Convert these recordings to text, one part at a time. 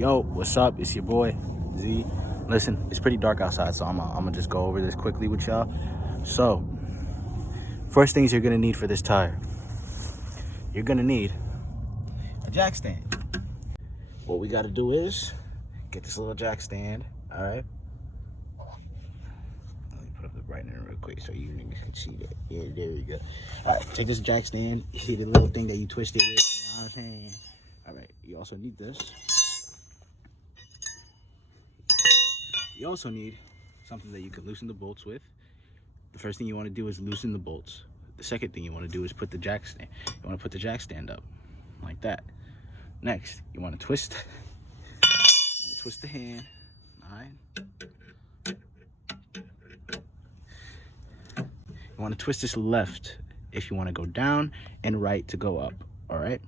Yo, what's up? It's your boy Z. Listen, it's pretty dark outside, so I'm gonna just go over this quickly with y'all. So, first things you're gonna need for this tire, you're gonna need a jack stand. What we gotta do is get this little jack stand. All right. Let me put up the brightener real quick so you niggas can see that. Yeah, there we go. All right, take this jack stand. You see the little thing that you twist it with? You know what I'm saying? All right. You also need this. You also need something that you can loosen the bolts with. The first thing you want to do is loosen the bolts. The second thing you want to do is put the jack stand. You want to put the jack stand up like that. Next, you want to twist. Twist the hand. All right. You want to twist this left if you want to go down, and right to go up. All right.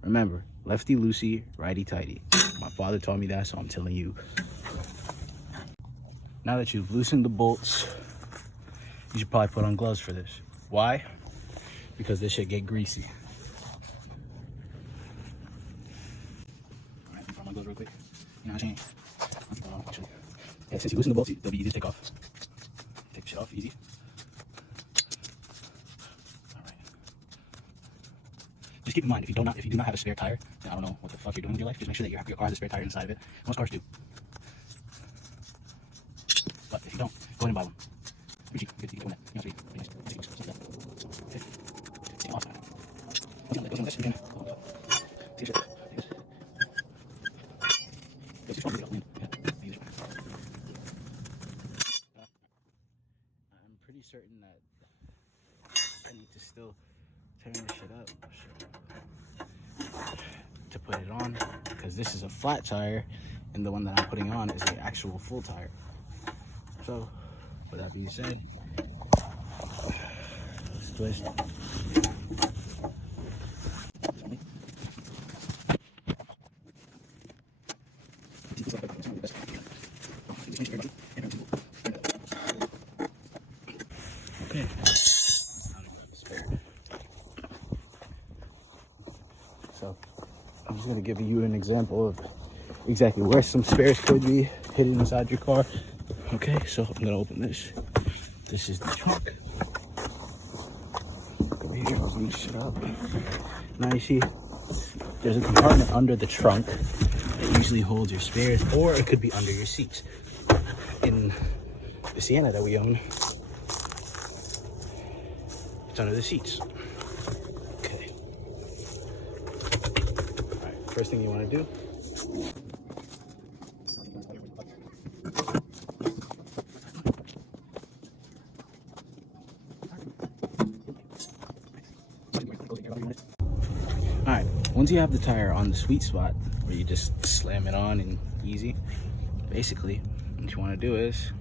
Remember, lefty loosey, righty tighty. My father taught me that, so I'm telling you. Now that you've loosened the bolts, you should probably put on gloves for this. Why? Because this should get greasy. All right, let me put on my gloves real quick. You know what I'm saying? Actually, yeah, since you loosen the bolts, they'll be easy to take off. Take the shit off, easy. All right. Just keep in mind, if you do not have a spare tire, then I don't know what the fuck you're doing with your life. Just make sure that your car has a spare tire inside of it. Most cars do. But if you don't, go ahead and buy one. Pretty cheap. You can get that. You know, okay. Stay off. I'm pretty certain that I need to still turn this shit up to put it on, because this is a flat tire and the one that I'm putting on is the actual full tire. So, with that being said, let's twist. Okay. So, I'm just gonna give you an example of exactly where some spares could be hidden inside your car. Okay, so I'm gonna open this. This is the trunk. Over here, open shit up. Now you see, there's a compartment under the trunk that usually holds your spares, or it could be under your seats. In the Sienna that we own, it's under the seats. Okay. All right, first thing you want to do. Alright, once you have the tire on the sweet spot where you just slam it on and easy, basically what you want to do is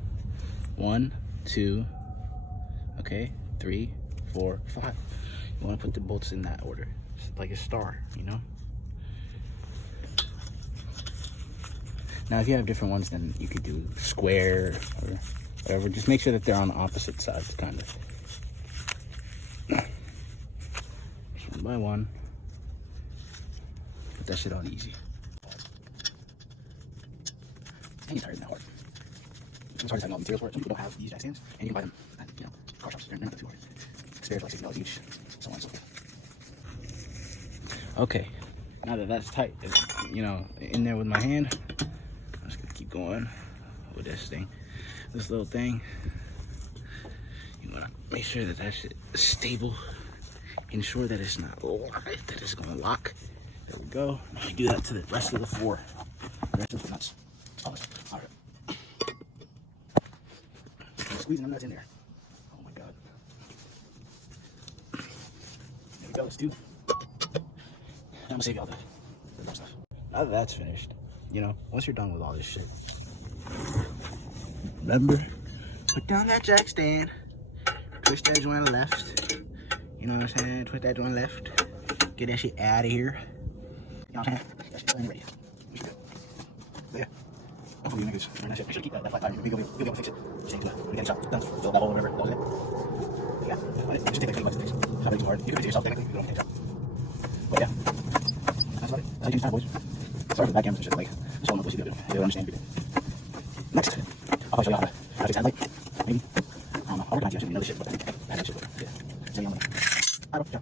1, 2, okay, 3, 4, 5. You want to put the bolts in that order, like a star, you know. Now if you have different ones, then you could do square or whatever. Just make sure that they're on the opposite sides, kind of. Just one by one. Put that shit on easy. Any tire is not hard. It's hard to find all the materials for it. Some people don't have these jack stands, and you can buy them at, you know, car shops. They're not too hard. Spares like $60 each, so on and so forth. Okay, now that that's tight, you know, in there with my hand, I'm just gonna keep going with this thing, this little thing. You wanna make sure that that shit is stable. Ensure that it's not locked, that it's gonna lock. There we go. You do that to the rest of the four. The rest of the nuts. All right. Squeezing them nuts in there. Oh my god. There we go. Let's do. I'm gonna save you all the dumb stuff. Now that that's finished, you know, once you're done with all this shit, remember, put down that jack stand, twist that joint left. You know what I'm saying? Twist that joint left. Get that shit out of here. You know what I'm saying? That shit's ready. We should do it. So yeah. Hopefully you niggas learn that shit. Make sure to keep that flat tire. We'll be able to fix it. Change that. We get a shot. Done. Fill that hole or whatever. Close it. Yeah. It should take like 20 bucks to fix. It's not really too hard. You can fix it yourself technically. You don't have to take it out. But yeah. That's about it. That's how you use time, boys. sorry for the back camera, it's just like, just don't know what you do. You'll understand. Next, I'll show you how to satellite. Maybe. I don't know. I'll work on it. I should know this shit, but I had that shit. Yeah. So, yeah, I don't know.